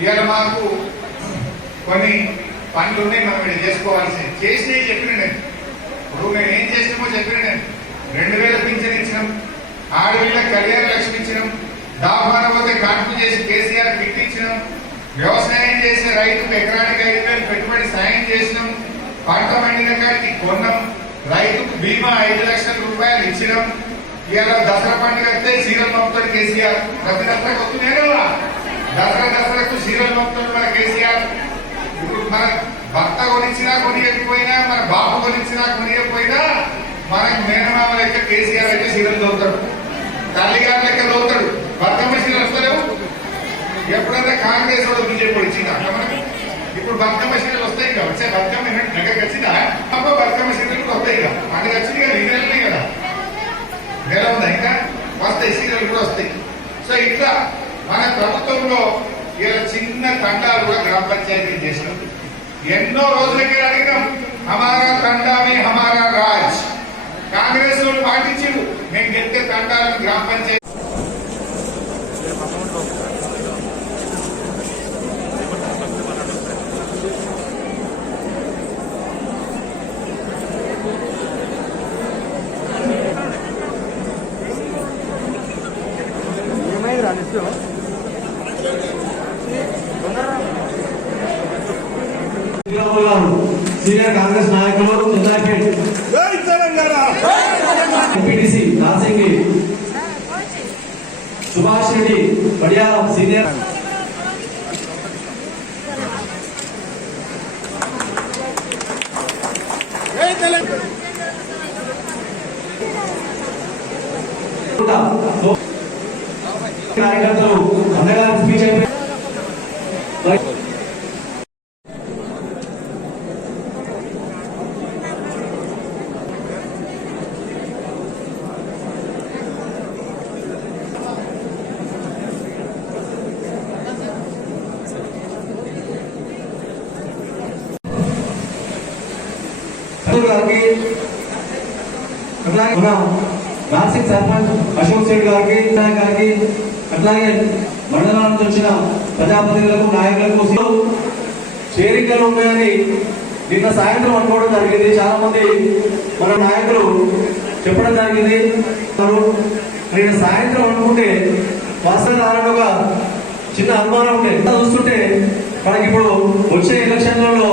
ఇవాళ మాకు కొన్ని పనులు ఉన్నాయి, మనం ఇక్కడ చేసుకోవాల్సింది. చేసినవి చెప్పిన నేను, ఇప్పుడు మేము ఏం చేసినామో చెప్పిన నేను. 2000 పింఛన్ ఇచ్చినాం, ఆడపిల్లకి కళ్యాణ లక్ష్మి ఇచ్చినాం, దావాన పోతే కాన్పు చేసి కేసీఆర్ కిట్ ఇచ్చినాం, వ్యవసాయం చేసే రైతుకు ఎకరానికి 5,000 పెట్టుబడి సాయం చేసినాం, పంట పండిన కాడికి కొన్నాం, రైతుకు బీమా 5 లక్షల రూపాయలు ఇచ్చినాం. ఇవాళ దసరా పండుగ వస్తే సీరియల్ పంపుతాడు కేసీఆర్. ప్రతి దసరాకు వస్తున్నాయి కదా, దసరాకు సీరియల్ పంపుతాడు మన కేసీఆర్. ఇప్పుడు మన భర్త కొనిచ్చినా కొనియకపోయినా, మన బాబు కొనిచ్చినా కొనియకపోయినా, మనకు మేనమామ లెక్క కేసీఆర్ అయితే సీరియల్ చదువుతాడు, తల్లిగారి లెక్క చదువుతాడు. బతుకమ్మ సీరియల్ వస్తలేవు. ఎప్పుడైనా కాంగ్రెస్ వాడు బీజేపీ ఇచ్చిందా మనకి? ఇప్పుడు బతుకమ్మ సీరియల్ వస్తాయి కదా, వచ్చే బతుకమ్మ దగ్గరికి వచ్చిందా? అబ్బా బతుకమ్మ సీరియల్ కూడా వస్తాయి కదా, మనకి వచ్చింది కదా, ఇదే కదా, నెల ఉందా ఇంకా వస్తాయి, సీరియల్ కూడా వస్తాయి. సో ఇట్లా మన ప్రభుత్వంలో ఇలా చిన్న తండాలు కూడా గ్రామ పంచాయతీలు చేసినాం. ఎన్నో రోజులకి అడిగినాం, హమారా తండామే హమారా రాజ్. కాంగ్రెస్ వాళ్ళు పాటించారు, మేము గెలిచే తండాలను గ్రామ పంచాయతీ సీనియర్ కాంగ్రెస్ నాయకులు ఎంపీటీసీ నాసింగి సుభాష్ రెడ్డి పడియాల సీనియర్ కార్యకర్తలు అందగారి స్పీచ్ గారికి, నాసిక్ సర్పంచ్ అశోక్ శెట్టి గారికి, అట్లాగే మండలం నుంచి వచ్చిన ప్రజాప్రతినిధులకు, నాయకులకు చేరికలు ఉన్నాయని నిన్న సాయంత్రం అనుకోవడం జరిగింది. చాలా మంది మన నాయకులు చెప్పడం జరిగింది. నిన్న సాయంత్రం అనుకుంటే వాస్తవాలుగా చిన్న అనుమానం ఉండే చూస్తుంటే మనకి ఇప్పుడు వచ్చే ఎలక్షన్లలో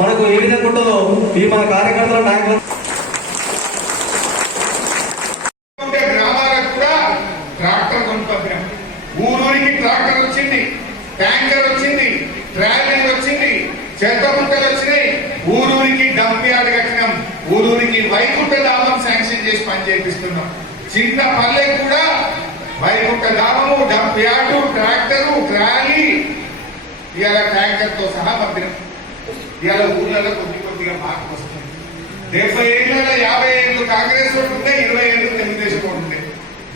మనకు ఏ విధంగా ఉంటుందో ఈ మన కార్యకర్తల నాయకులు గ్రామాలకు కూడా ట్రాక్టర్ కొనుక్కొచ్చాం. ఊరూరికి ట్రాక్టర్ వచ్చింది, ట్యాంకర్ వచ్చింది, ట్రాలింగ్ వచ్చింది, చెత్త బుట్టలు వచ్చినాయి. ఊరూరికి డంప్ యార్డ్ కట్టినాం, ఊరూరికి వైకుంఠ ధామం శాంక్షన్ చేసి పని చేపిస్తున్నాం. చిన్న పల్లె కూడా వైకుంఠ ధామము, డంప్ యార్డు, ట్రాక్టరు, ట్రాలీ, ఇవాళ ట్యాంకర్ తో సహా పంపినాం. ఇవాళ ఊర్లలో కొద్దిగా మార్పు వస్తుంది. 70 ఏళ్ళ 50 ఏళ్ళు కాంగ్రెస్ ఓటు ఉంటే, 20 ఏళ్ళు తెలుగుదేశం ఓటు ఉంటే.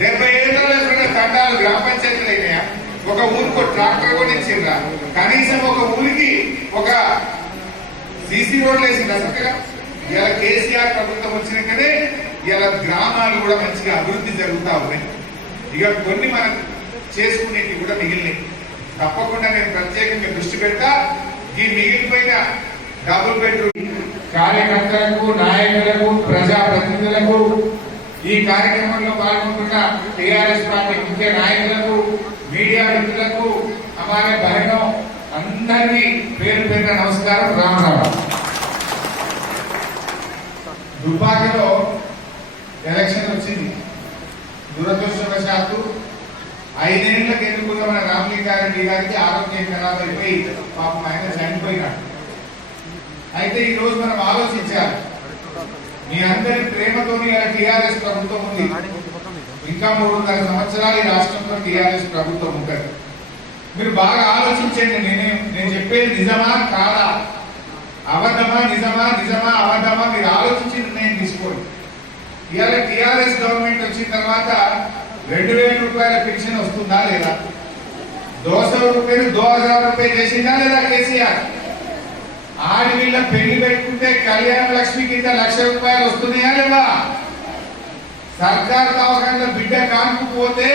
70 ఏళ్ళలో తండాలు గ్రామ పంచాయతీలు అయినాయా? ఒక ఊరికి ట్రాక్టర్ కూడా ఇచ్చిండ్రా? కనీసం ఒక ఊరికి ఒక సీసీ రోడ్లు వేసిండ్రా చక్కగా? ఇలా కేసీఆర్ ప్రభుత్వం వచ్చినాకనే ఇలా గ్రామాలు కూడా మంచిగా అభివృద్ధి జరుగుతూ ఉన్నాయి. ఇక కొన్ని మనం చేసుకునేవి కూడా మిగిలినాయి. తప్పకుండా నేను ప్రత్యేకంగా దృష్టి పెడతా. ఈ మిగిలిపోయిన డబుల్ బెడ్రూమ్ కార్యకర్తలకు, నాయకులకు, ప్రజాప్రతినిధులకు, ఈ కార్యక్రమంలో పాల్గొంటున్న టీఆర్ఎస్ పార్టీ ముఖ్య నాయకులకు, మీడియా మిత్రులకు, అమారే బహనో అందరినీ పేరు పేరున నమస్కారం. రామరావు. దుబ్బాకలో ఎలక్షన్ వచ్చింది. దురదృష్టవశాత్తు 5 ఏళ్లకు ఎన్నుకున్న మన రామలింగారెడ్డి గారికి ఆరోగ్యం ఖరాబ్ అయిపోయి పాపం ఆయన చనిపోయినాడు. అయితే ఈ రోజు మనం ఆలోచించాలి, మీ అందరి ప్రేమతో టీఆర్ఎస్ ప్రభుత్వం ఉంది. ఇంకా 3.5 సంవత్సరాలు ఈ రాష్ట్రంలో టీఆర్ఎస్ ప్రభుత్వం ఉంటుంది. మీరు బాగా ఆలోచించండి. నేను చెప్పేది నిజమా కాదా, అబద్ధమా నిజమా, నిజమా అబద్ధమా, మీరు ఆలోచించి నిర్ణయం తీసుకోండి. ఇవాళ టీఆర్ఎస్ గవర్నమెంట్ వచ్చిన తర్వాత 2000 రూపాయల పెన్షన్ వస్తుందా లేదా? 200 రూపాయలు 2000 రూపాయలు చేసిందా లేదా కేసీఆర్? ఆడవిళ్ళ పెళ్లి పెట్టుకుంటే కళ్యాణ లక్ష్మి కింద 1,00,000 రూపాయలు వస్తున్నాయా లేవా? సర్కారు దవాఖానలో బిడ్డ కానుకుపోతే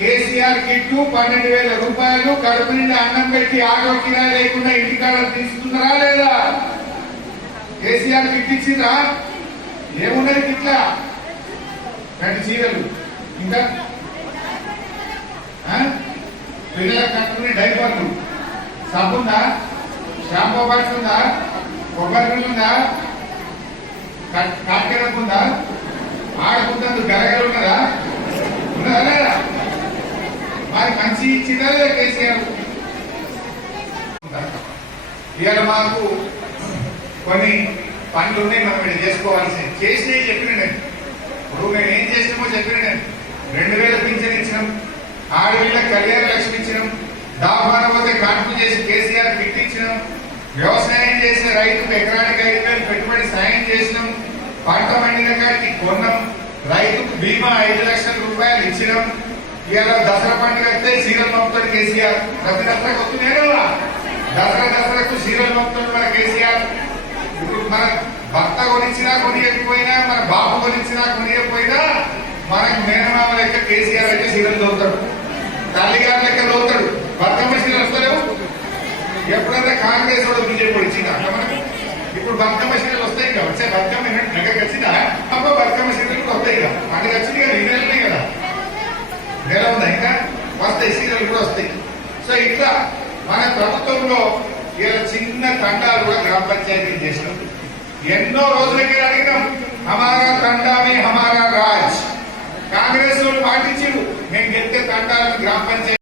కేసీఆర్ కిట్టు 12,000 రూపాయలు కడుపు నిండా అన్నం పెట్టి ఆటో కిరాయి లేకుండా ఇంటికాడ తీసుకున్నారా లేదా? కేసీఆర్ కిట్ ఇచ్చిందా? ఏమున్నది కిట్లా? 2 చీరలు, ఇంకా పిల్లలకు కట్టుకునే డైపర్లు, సబ్బుందా, షాంపూ బాక్స్ ఉందా, కొబ్బరి నీళ్ళు ఉందా, కాటకెళ్ళకుందా, ఆడుకుంటుంది గరగలు ఉన్నదా? ఉన్నదా లేదా? మరి మంచి ఇచ్చిందా లేదా కేసీఆర్? ఇవాళ మాకు కొన్ని పనులు ఉన్నాయి, మనం ఇక్కడ చేసుకోవాల్సింది. చేసినవి చెప్పిన నేను. ఇప్పుడు మేము ఏం చేసినామో చెప్పిన నేను. 2,000 పింఛన్ ఇచ్చినాం, ఆడపిల్లకి కళ్యాణ లక్ష్మి ఇచ్చినాం, దాపాన పోతే కాన్పు చేసి కేసీఆర్ కిట్ ఇచ్చినాం, వ్యవసాయం చేసిన రైతుకు ఎకరానికి 5,000 పెట్టుబడి సాయం చేసినాం, పంట పండిన కాడికి కొన్నాం, రైతుకు బీమా 5 లక్షల రూపాయలు ఇచ్చినాం. ఇవాళ దసరా పండుగ వస్తే సీరియల్ పంపుతాడు కేసీఆర్. ప్రతి దసరాకు వస్తున్నాయి కదా, దసరాకు సీరియల్ పంపుతాడు మన కేసీఆర్. ఇప్పుడు మన భర్త కొనిచ్చినా కొనియకపోయినా, మన బాబు కొనిచ్చినా కొనియకపోయినా, మనకు మేనమామ లెక్క కేసీఆర్ అయితే సీరియల్ చదువుతాడు, తల్లిగారి లెక్క చదువుతాడు. బతుకమ్మ సీరియల్ వస్తలేవు. ఎప్పుడైనా కాంగ్రెస్ వాడు బీజేపీ వచ్చిందా అట్లా మనకి? ఇప్పుడు బతుకమ్మ సీరియల్ వస్తాయి కదా, వచ్చే బతుకమ్మ దగ్గరికి వచ్చిందా? అమ్మ బతుకమ్మ సీరియల్ కూడా వస్తాయి కదా, పండుగ వచ్చింది కదా, ఈ నెలనే కదా, నెల ఉందా ఇంకా, వస్తాయి సీరియల్ కూడా వస్తాయి. సో ఇట్లా మన ప్రభుత్వంలో ఇలా చిన్న తండాలు కూడా గ్రామ పంచాయతీలు చేసినాం. ఎన్నో రోజులకి అడిగినాం, హమారా తండామే హమారా రాజ్. కాంగ్రెస్ వాళ్ళు పాటించారు, మేము చెప్తే తండాలను గ్రామ పంచాయతీ